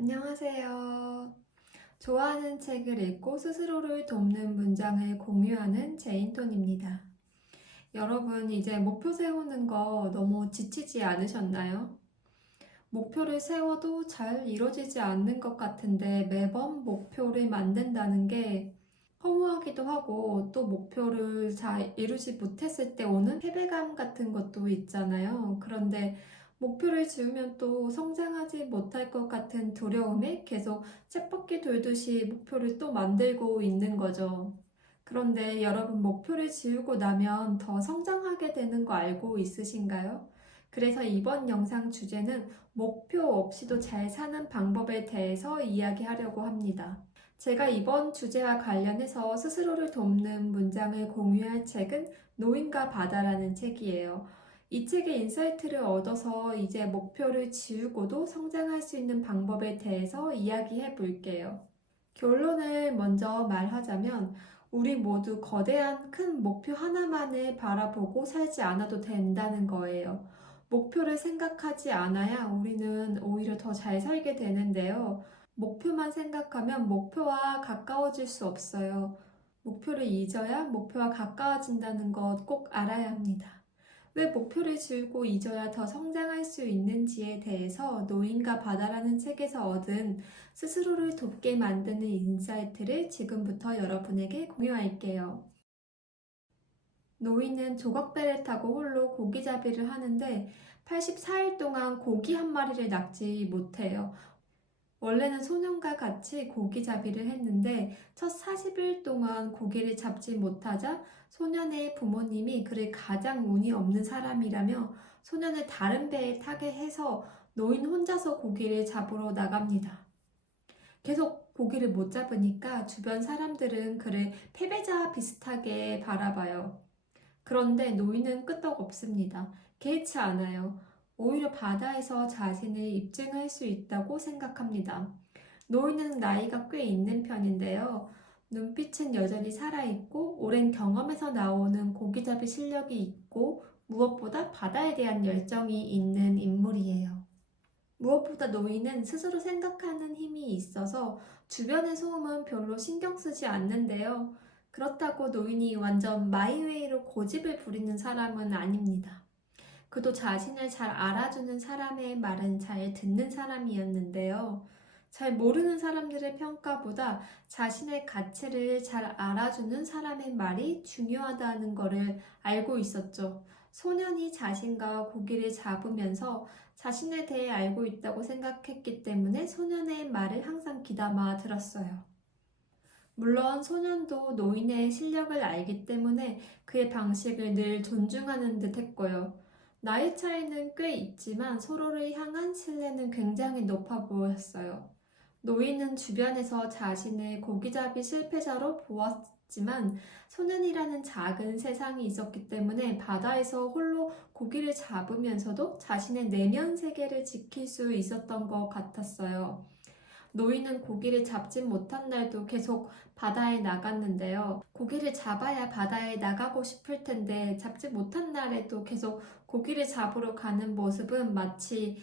안녕하세요. 좋아하는 책을 읽고 스스로를 돕는 문장을 공유하는 제인톤입니다. 여러분, 이제 목표 세우는 거 너무 지치지 않으셨나요? 목표를 세워도 잘 이루어지지 않는 것 같은데 매번 목표를 만든다는 게 허무하기도 하고 또 목표를 잘 이루지 못했을 때 오는 패배감 같은 것도 있잖아요. 그런데 목표를 지으면 또 성장하지 못할 것 같은 두려움에 계속 쳇바퀴 돌듯이 목표를 또 만들고 있는 거죠. 그런데 여러분 목표를 지우고 나면 더 성장하게 되는 거 알고 있으신가요? 그래서 이번 영상 주제는 목표 없이도 잘 사는 방법에 대해서 이야기하려고 합니다. 제가 이번 주제와 관련해서 스스로를 돕는 문장을 공유할 책은 노인과 바다라는 책이에요. 이 책의 인사이트를 얻어서 이제 목표를 지우고도 성장할 수 있는 방법에 대해서 이야기해 볼게요. 결론을 먼저 말하자면 우리 모두 거대한 큰 목표 하나만을 바라보고 살지 않아도 된다는 거예요. 목표를 생각하지 않아야 우리는 오히려 더 잘 살게 되는데요. 목표만 생각하면 목표와 가까워질 수 없어요. 목표를 잊어야 목표와 가까워진다는 것 꼭 알아야 합니다. 왜 목표를 지우고 잊어야 더 성장할 수 있는지에 대해서 노인과 바다라는 책에서 얻은 스스로를 돕게 만드는 인사이트를 지금부터 여러분에게 공유할게요. 노인은 조각배를 타고 홀로 고기잡이를 하는데 84일 동안 고기 한 마리를 낚지 못해요. 원래는 소년과 같이 고기잡이를 했는데 첫 40일 동안 고기를 잡지 못하자 소년의 부모님이 그를 가장 운이 없는 사람이라며 소년을 다른 배에 타게 해서 노인 혼자서 고기를 잡으러 나갑니다. 계속 고기를 못 잡으니까 주변 사람들은 그를 패배자 비슷하게 바라봐요. 그런데 노인은 끄떡없습니다. 개의치 않아요. 오히려 바다에서 자신을 입증할 수 있다고 생각합니다. 노인은 나이가 꽤 있는 편인데요. 눈빛은 여전히 살아있고 오랜 경험에서 나오는 고기잡이 실력이 있고 무엇보다 바다에 대한 열정이 있는 인물이에요. 무엇보다 노인은 스스로 생각하는 힘이 있어서 주변의 소음은 별로 신경 쓰지 않는데요. 그렇다고 노인이 완전 마이웨이로 고집을 부리는 사람은 아닙니다. 그도 자신을 잘 알아주는 사람의 말은 잘 듣는 사람이었는데요. 잘 모르는 사람들의 평가보다 자신의 가치를 잘 알아주는 사람의 말이 중요하다는 것을 알고 있었죠. 소년이 자신과 고기를 잡으면서 자신에 대해 알고 있다고 생각했기 때문에 소년의 말을 항상 귀담아 들었어요. 물론 소년도 노인의 실력을 알기 때문에 그의 방식을 늘 존중하는 듯 했고요. 나이 차이는 꽤 있지만 서로를 향한 신뢰는 굉장히 높아 보였어요. 노인은 주변에서 자신을 고기잡이 실패자로 보았지만 소년이라는 작은 세상이 있었기 때문에 바다에서 홀로 고기를 잡으면서도 자신의 내면 세계를 지킬 수 있었던 것 같았어요. 노인은 고기를 잡지 못한 날도 계속 바다에 나갔는데요. 고기를 잡아야 바다에 나가고 싶을 텐데 잡지 못한 날에도 계속 고기를 잡으러 가는 모습은 마치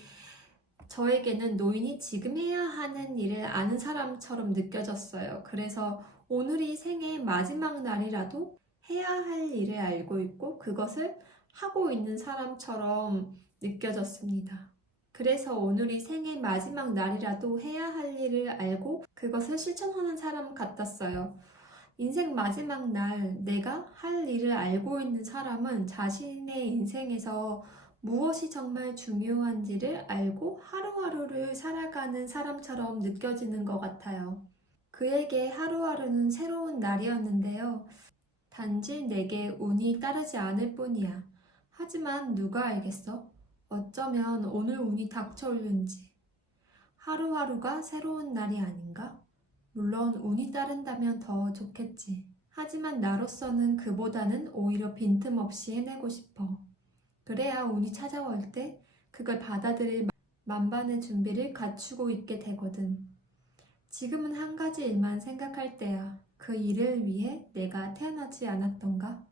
저에게는 노인이 지금 해야 하는 일을 아는 사람처럼 느껴졌어요. 그래서 오늘이 생의 마지막 날이라도 해야 할 일을 알고 있고 그것을 하고 있는 사람처럼 느껴졌습니다. 그래서 오늘이 생의 마지막 날이라도 해야 할 일을 알고 그것을 실천하는 사람 같았어요. 인생 마지막 날 내가 할 일을 알고 있는 사람은 자신의 인생에서 무엇이 정말 중요한지를 알고 하루하루를 살아가는 사람처럼 느껴지는 것 같아요. 그에게 하루하루는 새로운 날이었는데요. 단지 내게 운이 따르지 않을 뿐이야. 하지만 누가 알겠어? 어쩌면 오늘 운이 닥쳐올는지. 하루하루가 새로운 날이 아닌가? 물론 운이 따른다면 더 좋겠지. 하지만 나로서는 그보다는 오히려 빈틈없이 해내고 싶어. 그래야 운이 찾아올 때 그걸 받아들일 만반의 준비를 갖추고 있게 되거든. 지금은 한 가지 일만 생각할 때야. 그 일을 위해 내가 태어나지 않았던가?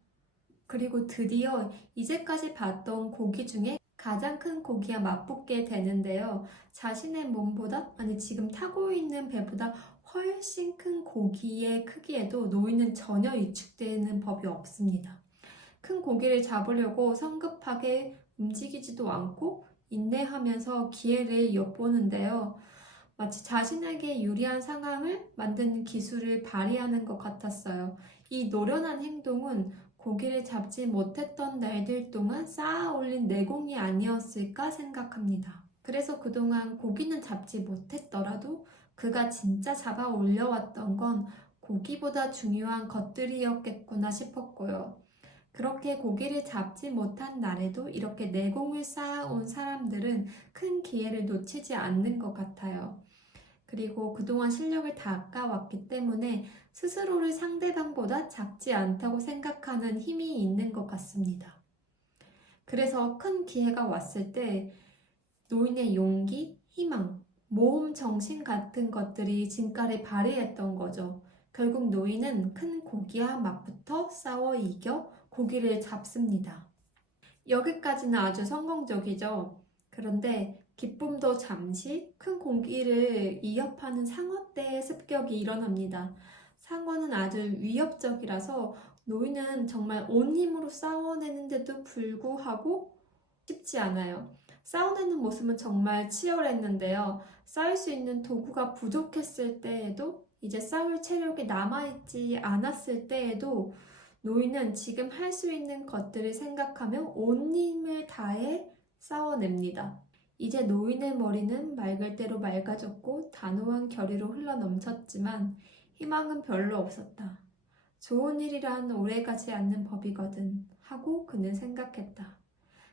그리고 드디어 이제까지 봤던 고기 중에 가장 큰 고기와 맞붙게 되는데요. 자신의 몸보다, 아니 지금 타고 있는 배보다 훨씬 큰 고기의 크기에도 노인은 전혀 위축되는 법이 없습니다. 큰 고기를 잡으려고 성급하게 움직이지도 않고 인내하면서 기회를 엿보는데요. 마치 자신에게 유리한 상황을 만드는 기술을 발휘하는 것 같았어요. 이 노련한 행동은 고기를 잡지 못했던 날들 동안 쌓아 올린 내공이 아니었을까 생각합니다. 그래서 그동안 고기는 잡지 못했더라도 그가 진짜 잡아 올려왔던 건 고기보다 중요한 것들이었겠구나 싶었고요. 그렇게 고기를 잡지 못한 날에도 이렇게 내공을 쌓아온 사람들은 큰 기회를 놓치지 않는 것 같아요. 그리고 그동안 실력을 닦아왔기 때문에 스스로를 상대방보다 작지 않다고 생각하는 힘이 있는 것 같습니다. 그래서 큰 기회가 왔을 때 노인의 용기, 희망, 모험 정신 같은 것들이 진가를 발휘했던 거죠. 결국 노인은 큰 고기와 맞붙어 싸워 이겨 고기를 잡습니다. 여기까지는 아주 성공적이죠. 그런데 기쁨도 잠시 큰 고기를 위협하는 상어 떼의 습격이 일어납니다. 상어는 아주 위협적이라서 노인은 정말 온 힘으로 싸워내는데도 불구하고 쉽지 않아요. 싸워내는 모습은 정말 치열했는데요. 싸울 수 있는 도구가 부족했을 때에도 이제 싸울 체력이 남아있지 않았을 때에도 노인은 지금 할 수 있는 것들을 생각하며 온 힘을 다해 싸워냅니다. 이제 노인의 머리는 맑을 대로 맑아졌고 단호한 결의로 흘러넘쳤지만 희망은 별로 없었다. 좋은 일이란 오래가지 않는 법이거든 하고 그는 생각했다.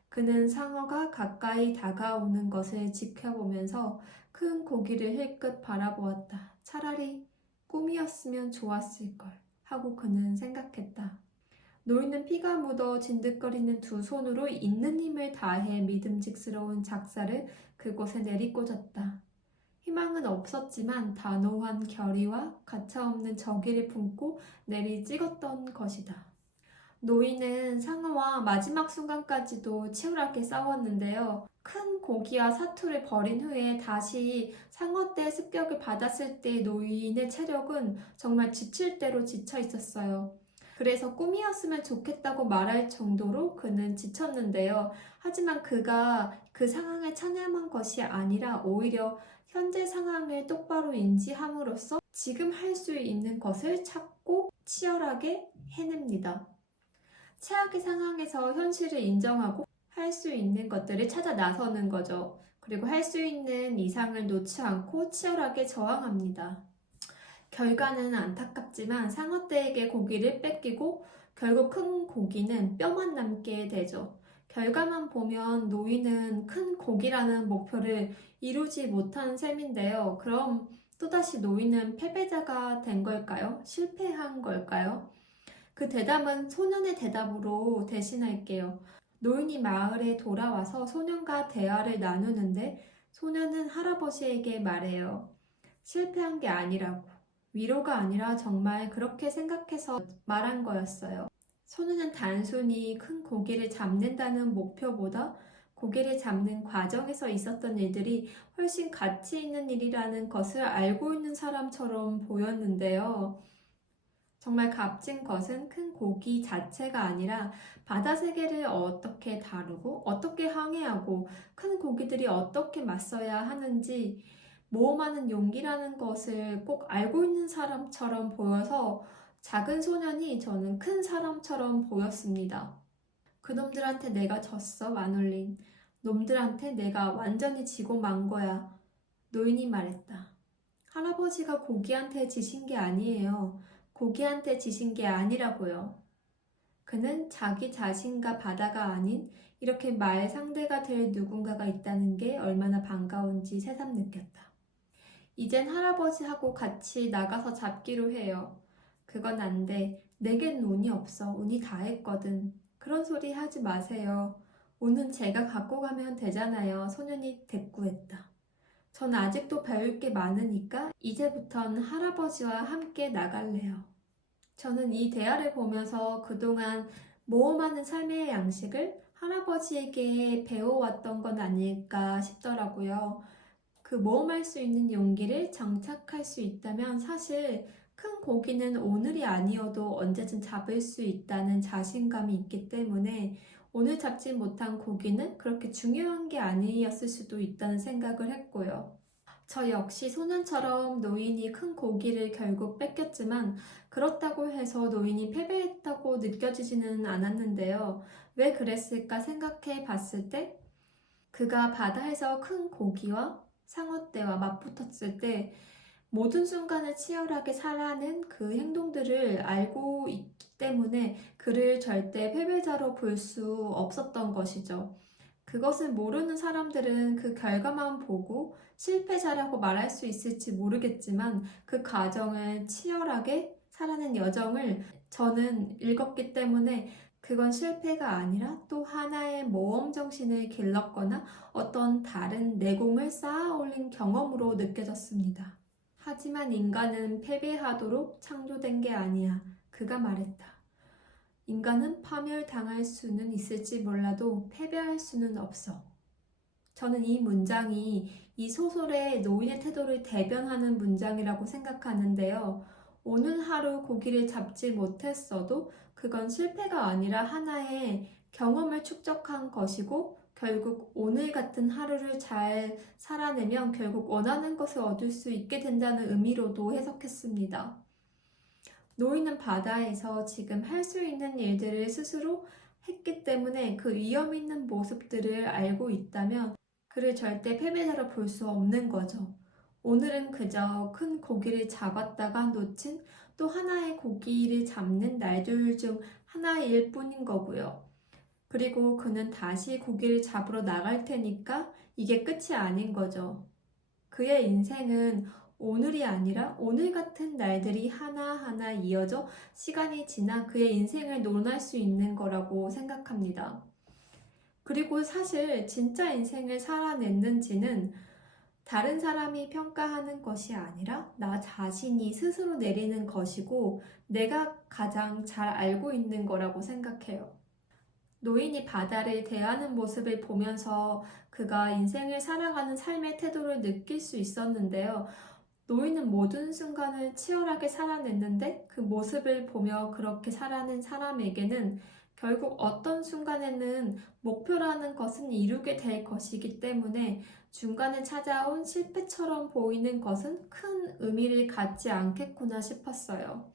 그는 상어가 가까이 다가오는 것을 지켜보면서 큰 고기를 힐끗 바라보았다. 차라리 꿈이었으면 좋았을걸 하고 그는 생각했다. 노인은 피가 묻어 진득거리는 두 손으로 있는 힘을 다해 믿음직스러운 작사를 그곳에 내리꽂았다. 희망은 없었지만 단호한 결의와 가차없는 정의를 품고 내리 찍었던 것이다. 노인은 상어와 마지막 순간까지도 치열하게 싸웠는데요. 큰 고기와 사투를 벌인 후에 다시 상어 떼 습격을 받았을 때 노인의 체력은 정말 지칠 대로 지쳐 있었어요. 그래서 꿈이었으면 좋겠다고 말할 정도로 그는 지쳤는데요. 하지만 그가 그 상황을 찬양한 것이 아니라 오히려 현재 상황을 똑바로 인지함으로써 지금 할 수 있는 것을 찾고 치열하게 해냅니다. 최악의 상황에서 현실을 인정하고 할 수 있는 것들을 찾아 나서는 거죠. 그리고 할 수 있는 이상을 놓지 않고 치열하게 저항합니다. 결과는 안타깝지만 상어떼에게 고기를 뺏기고 결국 큰 고기는 뼈만 남게 되죠. 결과만 보면 노인은 큰 고기라는 목표를 이루지 못한 셈인데요. 그럼 또다시 노인은 패배자가 된 걸까요? 실패한 걸까요? 그 대답은 소년의 대답으로 대신할게요. 노인이 마을에 돌아와서 소년과 대화를 나누는데 소년은 할아버지에게 말해요. 실패한 게 아니라고. 위로가 아니라 정말 그렇게 생각해서 말한 거였어요. 소년은 단순히 큰 고기를 잡는다는 목표보다 고기를 잡는 과정에서 있었던 일들이 훨씬 가치 있는 일이라는 것을 알고 있는 사람처럼 보였는데요. 정말 값진 것은 큰 고기 자체가 아니라 바다 세계를 어떻게 다루고 어떻게 항해하고 큰 고기들이 어떻게 맞서야 하는지 모험하는 용기라는 것을 꼭 알고 있는 사람처럼 보여서 작은 소년이 저는 큰 사람처럼 보였습니다. 그놈들한테 내가 졌어, 마놀린. 놈들한테 내가 완전히 지고 만 거야. 노인이 말했다. 할아버지가 고기한테 지신 게 아니에요. 고기한테 지신 게 아니라고요. 그는 자기 자신과 바다가 아닌 이렇게 말 상대가 될 누군가가 있다는 게 얼마나 반가운지 새삼 느꼈다. 이젠 할아버지하고 같이 나가서 잡기로 해요. 그건 안 돼. 내겐 운이 없어. 운이 다 했거든. 그런 소리 하지 마세요. 운은 제가 갖고 가면 되잖아요. 소년이 대꾸했다. 전 아직도 배울 게 많으니까 이제부턴 할아버지와 함께 나갈래요. 저는 이 대화를 보면서 그동안 모험하는 삶의 양식을 할아버지에게 배워왔던 건 아닐까 싶더라고요. 그 모험할 수 있는 용기를 장착할 수 있다면 사실 큰 고기는 오늘이 아니어도 언제든 잡을 수 있다는 자신감이 있기 때문에 오늘 잡지 못한 고기는 그렇게 중요한 게 아니었을 수도 있다는 생각을 했고요. 저 역시 소년처럼 노인이 큰 고기를 결국 뺏겼지만 그렇다고 해서 노인이 패배했다고 느껴지지는 않았는데요. 왜 그랬을까 생각해 봤을 때 그가 바다에서 큰 고기와 상어떼와 맞붙었을 때 모든 순간을 치열하게 살아낸 그 행동들을 알고 있기 때문에 그를 절대 패배자로 볼 수 없었던 것이죠. 그것을 모르는 사람들은 그 결과만 보고 실패자라고 말할 수 있을지 모르겠지만 그 과정을 치열하게 살아낸 여정을 저는 읽었기 때문에 그건 실패가 아니라 또 하나의 모험 정신을 길렀거나 어떤 다른 내공을 쌓아 올린 경험으로 느껴졌습니다. 하지만 인간은 패배하도록 창조된 게 아니야. 그가 말했다. 인간은 파멸당할 수는 있을지 몰라도 패배할 수는 없어. 저는 이 문장이 이 소설의 노인의 태도를 대변하는 문장이라고 생각하는데요. 오늘 하루 고기를 잡지 못했어도 그건 실패가 아니라 하나의 경험을 축적한 것이고 결국 오늘 같은 하루를 잘 살아내면 결국 원하는 것을 얻을 수 있게 된다는 의미로도 해석했습니다. 노인은 바다에서 지금 할 수 있는 일들을 스스로 했기 때문에 그 위험 있는 모습들을 알고 있다면 그를 절대 패배자로 볼 수 없는 거죠. 오늘은 그저 큰 고기를 잡았다가 놓친 또 하나의 고기를 잡는 날들 중 하나일 뿐인 거고요. 그리고 그는 다시 고기를 잡으러 나갈 테니까 이게 끝이 아닌 거죠. 그의 인생은 오늘이 아니라 오늘 같은 날들이 하나하나 이어져 시간이 지나 그의 인생을 논할 수 있는 거라고 생각합니다. 그리고 사실 진짜 인생을 살아냈는지는 다른 사람이 평가하는 것이 아니라 나 자신이 스스로 내리는 것이고 내가 가장 잘 알고 있는 거라고 생각해요. 노인이 바다를 대하는 모습을 보면서 그가 인생을 살아가는 삶의 태도를 느낄 수 있었는데요. 노인은 모든 순간을 치열하게 살아냈는데 그 모습을 보며 그렇게 살아낸 사람에게는 결국 어떤 순간에는 목표라는 것은 이루게 될 것이기 때문에 중간에 찾아온 실패처럼 보이는 것은 큰 의미를 갖지 않겠구나 싶었어요.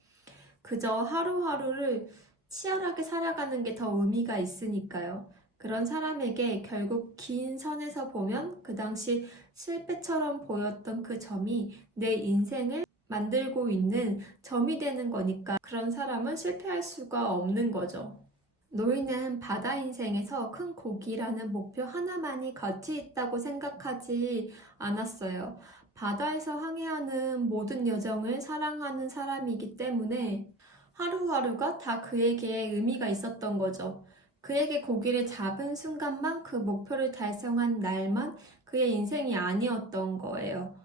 그저 하루하루를 치열하게 살아가는 게 더 의미가 있으니까요. 그런 사람에게 결국 긴 선에서 보면 그 당시 실패처럼 보였던 그 점이 내 인생을 만들고 있는 점이 되는 거니까 그런 사람은 실패할 수가 없는 거죠. 노인은 바다 인생에서 큰 고기라는 목표 하나만이 가치 있다고 생각하지 않았어요. 바다에서 항해하는 모든 여정을 사랑하는 사람이기 때문에 하루하루가 다 그에게 의미가 있었던 거죠. 그에게 고기를 잡은 순간만 그 목표를 달성한 날만 그의 인생이 아니었던 거예요.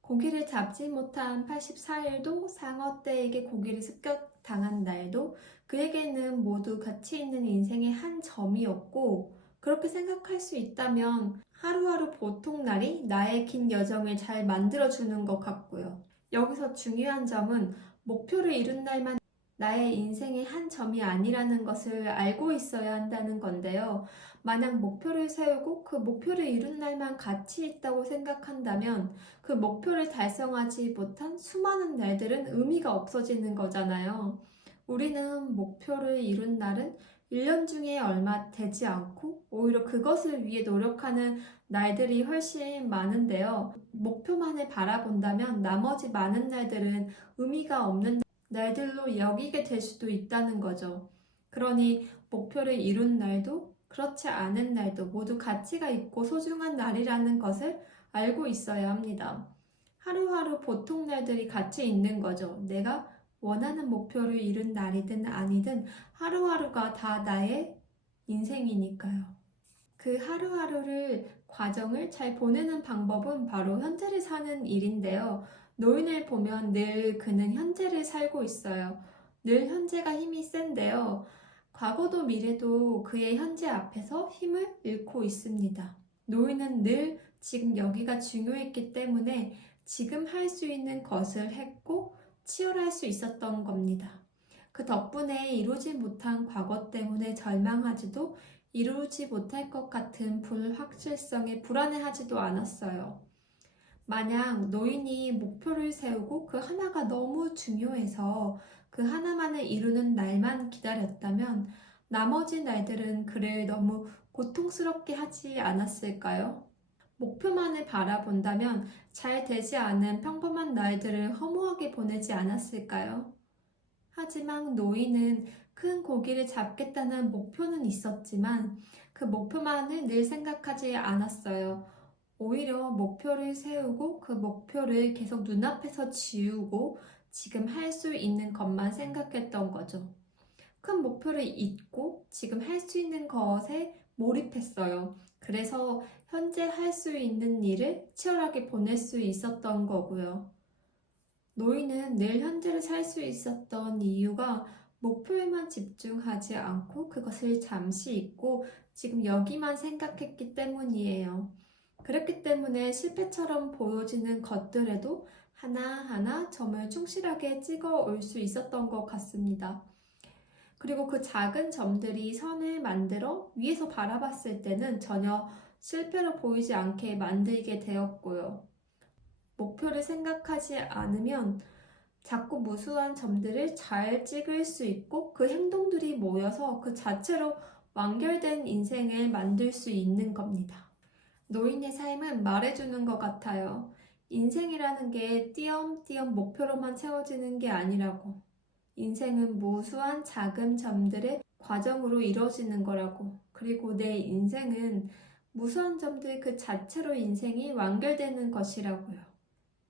고기를 잡지 못한 84일도 상어떼에게 고기를 습격당한 날도 그에게는 모두 가치 있는 인생의 한 점이었고 그렇게 생각할 수 있다면 하루하루 보통 날이 나의 긴 여정을 잘 만들어주는 것 같고요. 여기서 중요한 점은 목표를 이룬 날만 나의 인생의 한 점이 아니라는 것을 알고 있어야 한다는 건데요. 만약 목표를 세우고 그 목표를 이룬 날만 가치 있다고 생각한다면 그 목표를 달성하지 못한 수많은 날들은 의미가 없어지는 거잖아요. 우리는 목표를 이룬 날은 1년 중에 얼마 되지 않고 오히려 그것을 위해 노력하는 날들이 훨씬 많은데요. 목표만을 바라본다면 나머지 많은 날들은 의미가 없는 날들로 여기게 될 수도 있다는 거죠. 그러니 목표를 이룬 날도 그렇지 않은 날도 모두 가치가 있고 소중한 날이라는 것을 알고 있어야 합니다. 하루하루 보통 날들이 가치 있는 거죠. 내가 원하는 목표를 이룬 날이든 아니든 하루하루가 다 나의 인생이니까요. 그 하루하루를 과정을 잘 보내는 방법은 바로 현재를 사는 일인데요. 노인을 보면 늘 그는 현재를 살고 있어요. 늘 현재가 힘이 센데요. 과거도 미래도 그의 현재 앞에서 힘을 잃고 있습니다. 노인은 늘 지금 여기가 중요했기 때문에 지금 할 수 있는 것을 했고 치열할 수 있었던 겁니다. 그 덕분에 이루지 못한 과거 때문에 절망하지도 이루지 못할 것 같은 불확실성에 불안해하지도 않았어요. 만약 노인이 목표를 세우고 그 하나가 너무 중요해서 그 하나만을 이루는 날만 기다렸다면 나머지 날들은 그를 너무 고통스럽게 하지 않았을까요? 목표만을 바라본다면 잘 되지 않은 평범한 날들을 허무하게 보내지 않았을까요? 하지만 노인은 큰 고기를 잡겠다는 목표는 있었지만 그 목표만을 늘 생각하지 않았어요. 오히려 목표를 세우고 그 목표를 계속 눈앞에서 지우고 지금 할 수 있는 것만 생각했던 거죠. 큰 목표를 잊고 지금 할 수 있는 것에 몰입했어요. 그래서 현재 할 수 있는 일을 치열하게 보낼 수 있었던 거고요. 노인은 늘 현재를 살 수 있었던 이유가 목표에만 집중하지 않고 그것을 잠시 잊고 지금 여기만 생각했기 때문이에요. 그렇기 때문에 실패처럼 보여지는 것들에도 하나하나 점을 충실하게 찍어 올 수 있었던 것 같습니다. 그리고 그 작은 점들이 선을 만들어 위에서 바라봤을 때는 전혀 실패로 보이지 않게 만들게 되었고요. 목표를 생각하지 않으면 자꾸 무수한 점들을 잘 찍을 수 있고 그 행동들이 모여서 그 자체로 완결된 인생을 만들 수 있는 겁니다. 노인의 삶은 말해주는 것 같아요. 인생이라는 게 띄엄띄엄 목표로만 채워지는 게 아니라고. 인생은 무수한 작은 점들의 과정으로 이루어지는 거라고. 그리고 내 인생은 무수한 점들 그 자체로 인생이 완결되는 것이라고요.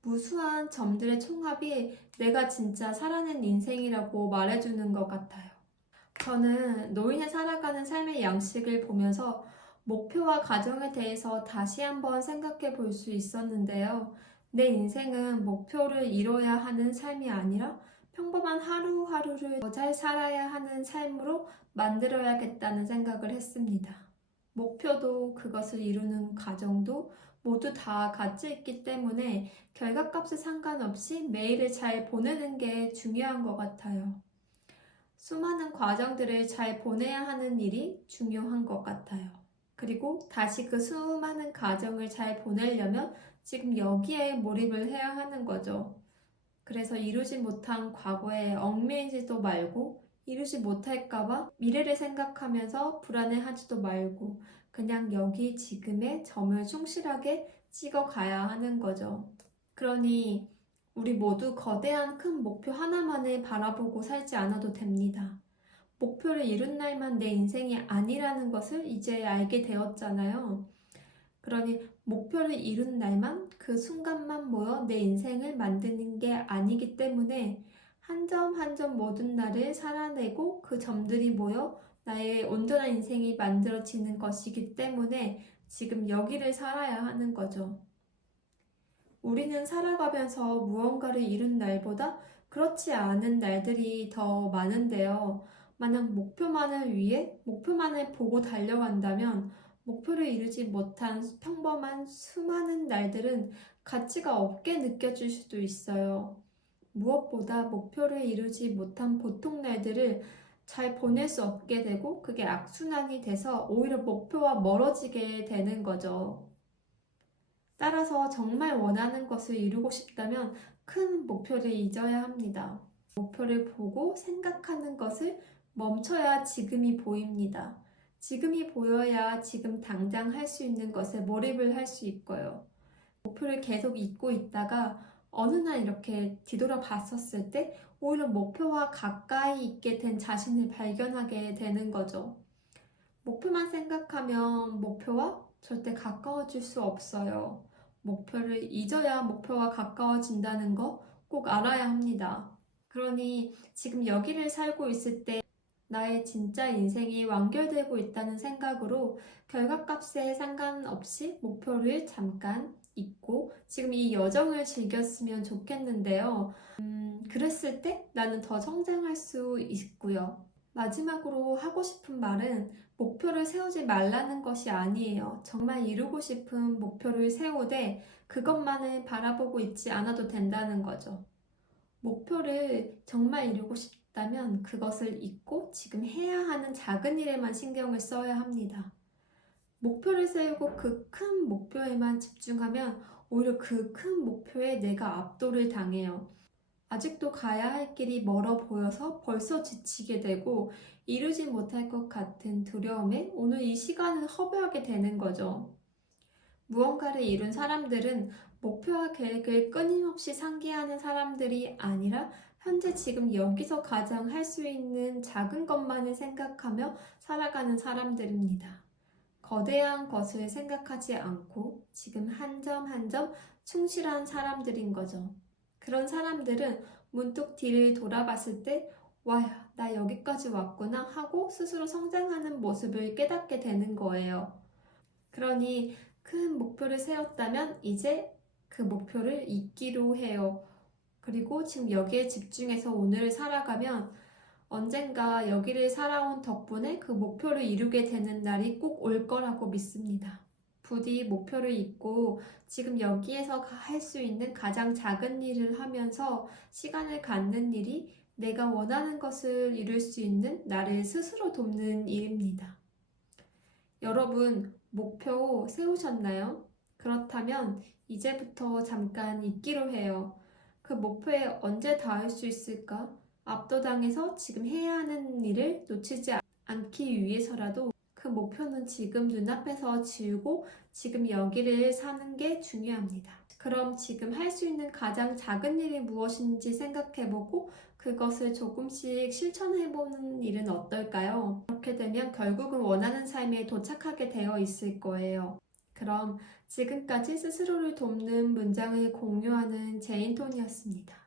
무수한 점들의 총합이 내가 진짜 살아낸 인생이라고 말해주는 것 같아요. 저는 노인의 살아가는 삶의 양식을 보면서 목표와 가정에 대해서 다시 한번 생각해 볼 수 있었는데요. 내 인생은 목표를 이뤄야 하는 삶이 아니라 평범한 하루하루를 더 잘 살아야 하는 삶으로 만들어야겠다는 생각을 했습니다. 목표도 그것을 이루는 과정도 모두 다 가치 있기 때문에 결과값에 상관없이 매일을 잘 보내는 게 중요한 것 같아요. 수많은 과정들을 잘 보내야 하는 일이 중요한 것 같아요. 그리고 다시 그 수많은 과정을 잘 보내려면 지금 여기에 몰입을 해야 하는 거죠. 그래서 이루지 못한 과거에 얽매이지도 말고 이루지 못할까봐 미래를 생각하면서 불안해하지도 말고 그냥 여기 지금의 점을 충실하게 찍어가야 하는 거죠. 그러니 우리 모두 거대한 큰 목표 하나만을 바라보고 살지 않아도 됩니다. 목표를 이룬 날만 내 인생이 아니라는 것을 이제 알게 되었잖아요. 그러니 목표를 이룬 날만 그 순간만 모여 내 인생을 만드는 게 아니기 때문에 한 점 한 점 모든 날을 살아내고 그 점들이 모여 나의 온전한 인생이 만들어지는 것이기 때문에 지금 여기를 살아야 하는 거죠. 우리는 살아가면서 무언가를 이룬 날보다 그렇지 않은 날들이 더 많은데요. 만약 목표만을 위해 목표만을 보고 달려간다면 목표를 이루지 못한 평범한 수많은 날들은 가치가 없게 느껴질 수도 있어요. 무엇보다 목표를 이루지 못한 보통 날들을 잘 보낼 수 없게 되고 그게 악순환이 돼서 오히려 목표와 멀어지게 되는 거죠. 따라서 정말 원하는 것을 이루고 싶다면 큰 목표를 잊어야 합니다. 목표를 보고 생각하는 것을 멈춰야 지금이 보입니다. 지금이 보여야 지금 당장 할 수 있는 것에 몰입을 할 수 있고요. 목표를 계속 잊고 있다가 어느 날 이렇게 뒤돌아 봤었을 때 오히려 목표와 가까이 있게 된 자신을 발견하게 되는 거죠. 목표만 생각하면 목표와 절대 가까워질 수 없어요. 목표를 잊어야 목표와 가까워진다는 거 꼭 알아야 합니다. 그러니 지금 여기를 살고 있을 때 나의 진짜 인생이 완결되고 있다는 생각으로 결과값에 상관없이 목표를 잠깐 잊고 지금 이 여정을 즐겼으면 좋겠는데요. 그랬을 때 나는 더 성장할 수 있고요. 마지막으로 하고 싶은 말은 목표를 세우지 말라는 것이 아니에요. 정말 이루고 싶은 목표를 세우되 그것만을 바라보고 있지 않아도 된다는 거죠. 목표를 정말 이루고 싶다면 그것을 잊고 지금 해야 하는 작은 일에만 신경을 써야 합니다. 목표를 세우고 그 큰 목표에만 집중하면 오히려 그 큰 목표에 내가 압도를 당해요. 아직도 가야 할 길이 멀어 보여서 벌써 지치게 되고 이루지 못할 것 같은 두려움에 오늘 이 시간을 허비하게 되는 거죠. 무언가를 이룬 사람들은 목표와 계획을 끊임없이 상기하는 사람들이 아니라 현재 지금 여기서 가장 할 수 있는 작은 것만을 생각하며 살아가는 사람들입니다. 거대한 것을 생각하지 않고 지금 한 점 한 점 충실한 사람들인 거죠. 그런 사람들은 문득 뒤를 돌아봤을 때, 와, 나 여기까지 왔구나 하고 스스로 성장하는 모습을 깨닫게 되는 거예요. 그러니 큰 목표를 세웠다면 이제 그 목표를 잊기로 해요. 그리고 지금 여기에 집중해서 오늘을 살아가면 언젠가 여기를 살아온 덕분에 그 목표를 이루게 되는 날이 꼭 올 거라고 믿습니다. 부디 목표를 잊고 지금 여기에서 할 수 있는 가장 작은 일을 하면서 시간을 갖는 일이 내가 원하는 것을 이룰 수 있는 나를 스스로 돕는 일입니다. 여러분, 목표 세우셨나요? 그렇다면 이제부터 잠깐 잊기로 해요. 그 목표에 언제 닿을 수 있을까? 압도당해서 지금 해야 하는 일을 놓치지 않기 위해서라도 그 목표는 지금 눈앞에서 지우고 지금 여기를 사는 게 중요합니다. 그럼 지금 할 수 있는 가장 작은 일이 무엇인지 생각해보고 그것을 조금씩 실천해보는 일은 어떨까요? 그렇게 되면 결국은 원하는 삶에 도착하게 되어 있을 거예요. 그럼 지금까지 스스로를 돕는 문장을 공유하는 제인톤이었습니다.